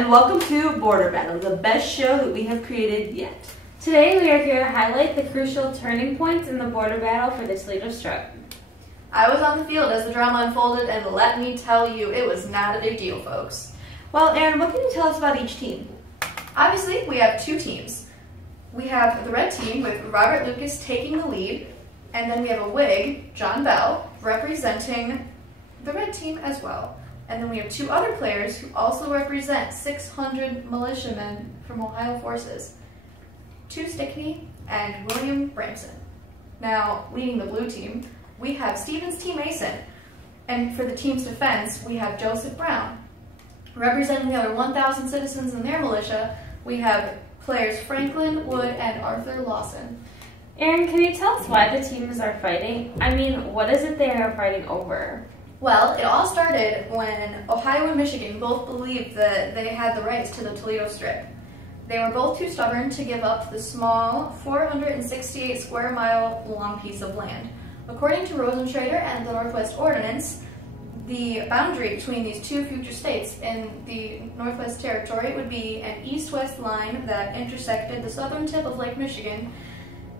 and welcome to Border Battle, the best show that we have created yet. Today we are here to highlight the crucial turning points in the border battle for the Toledo Strip. I was on the field as the drama unfolded, and let me tell you, it was not a big deal, folks. Well, Aaron, what can you tell us about each team? Obviously, we have two teams. We have the red team with Robert Lucas taking the lead, and then we have a Whig, John Bell, representing the red team as well. And then we have two other players who also represent 600 militiamen from Ohio forces, Tu Stickney and William Bramson. Now, leading the blue team, we have Stevens T. Mason, and for the team's defense, we have Joseph Brown. Representing the other 1,000 citizens in their militia, we have players Franklin, Wood, and Arthur Lawson. Aaron, can you tell us why the teams are fighting? I mean, what is it they are fighting over? Well, it all started when Ohio and Michigan both believed that they had the rights to the Toledo Strip. They were both too stubborn to give up the small 468 square mile long piece of land. According to Rosentrader and the Northwest Ordinance, the boundary between these two future states in the Northwest Territory would be an east-west line that intersected the southern tip of Lake Michigan,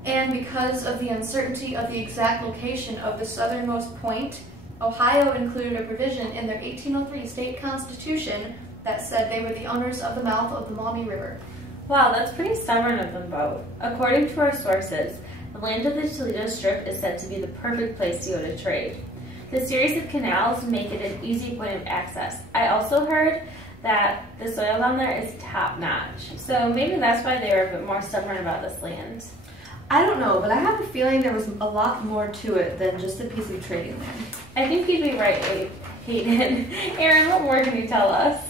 and because of the uncertainty of the exact location of the southernmost point, Ohio included a provision in their 1803 state constitution that said they were the owners of the mouth of the Maumee River. Wow, that's pretty stubborn of them both. According to our sources, the land of the Toledo Strip is said to be the perfect place to go to trade. The series of canals make it an easy point of access. I also heard that the soil down there is top-notch, so maybe that's why they were a bit more stubborn about this land. I don't know, but I have a feeling there was a lot more to it than just a piece of trading land. I think you'd be right, Hayden. Aaron, what more can you tell us?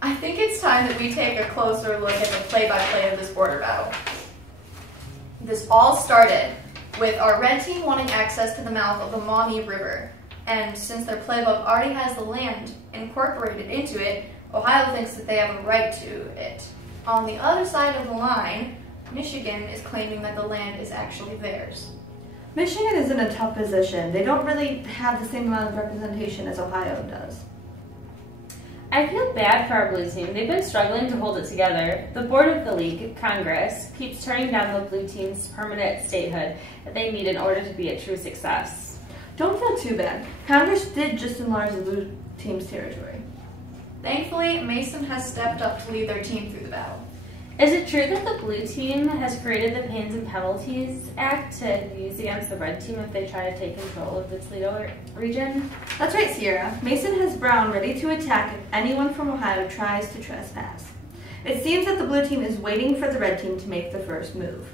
I think it's time that we take a closer look at the play-by-play of this border battle. This all started with our red team wanting access to the mouth of the Maumee River, and since their playbook already has the land incorporated into it, Ohio thinks that they have a right to it. On the other side of the line, Michigan is claiming that the land is actually theirs. Michigan is in a tough position. They don't really have the same amount of representation as Ohio does. I feel bad for our blue team. They've been struggling to hold it together. The board of the league, Congress, keeps turning down the blue team's permanent statehood that they need in order to be a true success. Don't feel too bad. Congress did just enlarge the blue team's territory. Thankfully, Mason has stepped up to lead their team through the battle. Is it true that the blue team has created the Pains and Penalties Act to use against the red team if they try to take control of the Toledo region? That's right, Sierra. Mason has Brown ready to attack if anyone from Ohio tries to trespass. It seems that the blue team is waiting for the red team to make the first move.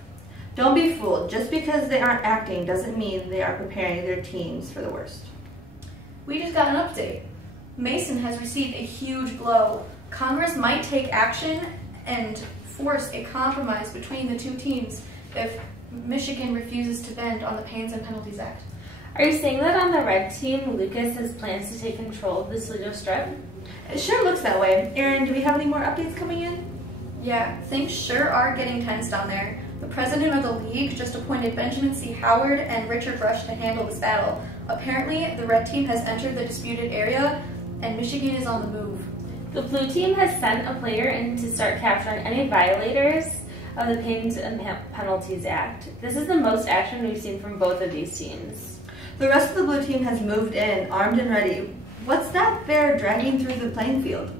Don't be fooled. Just because they aren't acting doesn't mean they are preparing their teams for the worst. We just got an update. Mason has received a huge blow. Congress might take action and force a compromise between the two teams if Michigan refuses to bend on the Pains and Penalties Act. Are you saying that on the red team, Lucas has plans to take control of the Toledo Strip? It sure looks that way. Aaron, do we have any more updates coming in? Yeah, things sure are getting tense down there. The president of the league just appointed Benjamin C. Howard and Richard Rush to handle this battle. Apparently, the red team has entered the disputed area, and Michigan is on the move. The blue team has sent a player in to start capturing any violators of the Pains and Penalties Act. This is the most action we've seen from both of these teams. The rest of the blue team has moved in, armed and ready. What's that they're dragging through the playing field?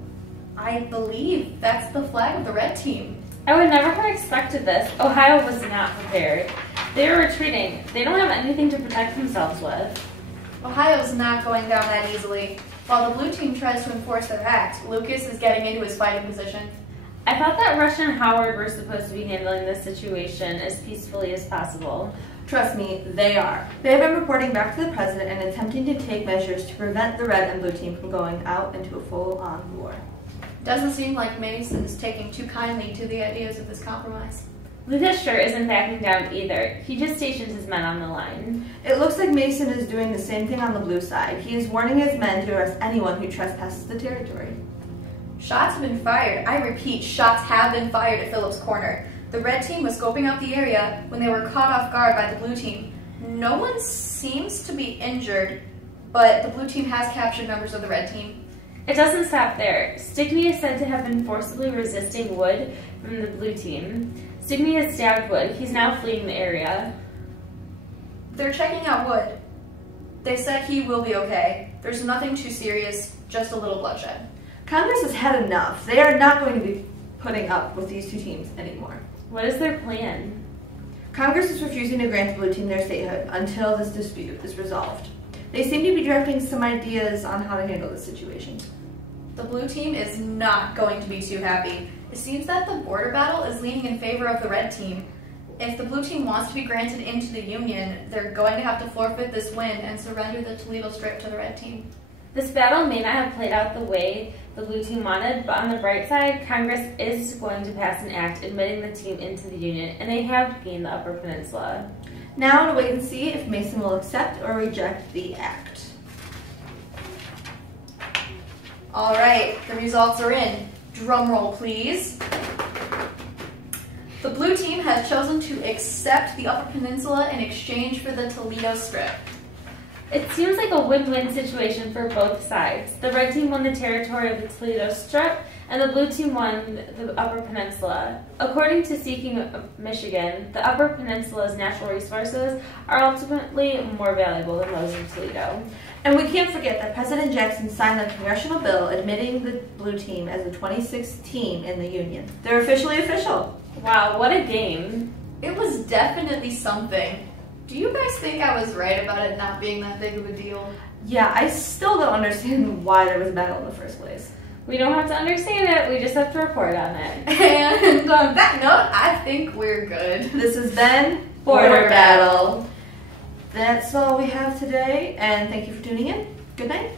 I believe that's the flag of the red team. I would never have expected this. Ohio was not prepared. They are retreating. They don't have anything to protect themselves with. Ohio's not going down that easily. While the blue team tries to enforce their act, Lucas is getting into his fighting position. I thought that Rush and Howard were supposed to be handling this situation as peacefully as possible. Trust me, they are. They have been reporting back to the president and attempting to take measures to prevent the red and blue team from going out into a full-on war. Doesn't seem like Mason's taking too kindly to the ideas of this compromise. Lucas sure isn't backing down either. He just stations his men on the line. It looks like Mason is doing the same thing on the blue side. He is warning his men to arrest anyone who trespasses the territory. Shots have been fired. I repeat, shots have been fired at Phillips Corner. The red team was scoping out the area when they were caught off guard by the blue team. No one seems to be injured, but the blue team has captured members of the red team. It doesn't stop there. Stickney is said to have been forcibly resisting Wood from the blue team. Stickney has stabbed Wood. He's now fleeing the area. They're checking out Wood. They said he will be okay. There's nothing too serious, just a little bloodshed. Congress has had enough. They are not going to be putting up with these two teams anymore. What is their plan? Congress is refusing to grant the blue team their statehood until this dispute is resolved. They seem to be drafting some ideas on how to handle this situation. The blue team is not going to be too happy. It seems that the border battle is leaning in favor of the red team. If the blue team wants to be granted into the Union, they're going to have to forfeit this win and surrender the Toledo Strip to the red team. This battle may not have played out the way the blue team wanted, but on the bright side, Congress is going to pass an act admitting the team into the Union, and they have gained the Upper Peninsula. Now to wait and see if Mason will accept or reject the act. All right, the results are in. Drum roll, please. The blue team has chosen to accept the Upper Peninsula in exchange for the Toledo Strip. It seems like a win-win situation for both sides. The red team won the territory of the Toledo Strip, and the blue team won the Upper Peninsula. According to Seeking Michigan, the Upper Peninsula's natural resources are ultimately more valuable than those of Toledo. And we can't forget that President Jackson signed a congressional bill admitting the blue team as the 26th team in the Union. They're officially official. Wow, what a game. It was definitely something. Do you guys think I was right about it not being that big of a deal? Yeah, I still don't understand why there was a battle in the first place. We don't have to understand it, we just have to report on it. And on that note, I think we're good. This has been Border Battle. That's all we have today, and thank you for tuning in. Good night.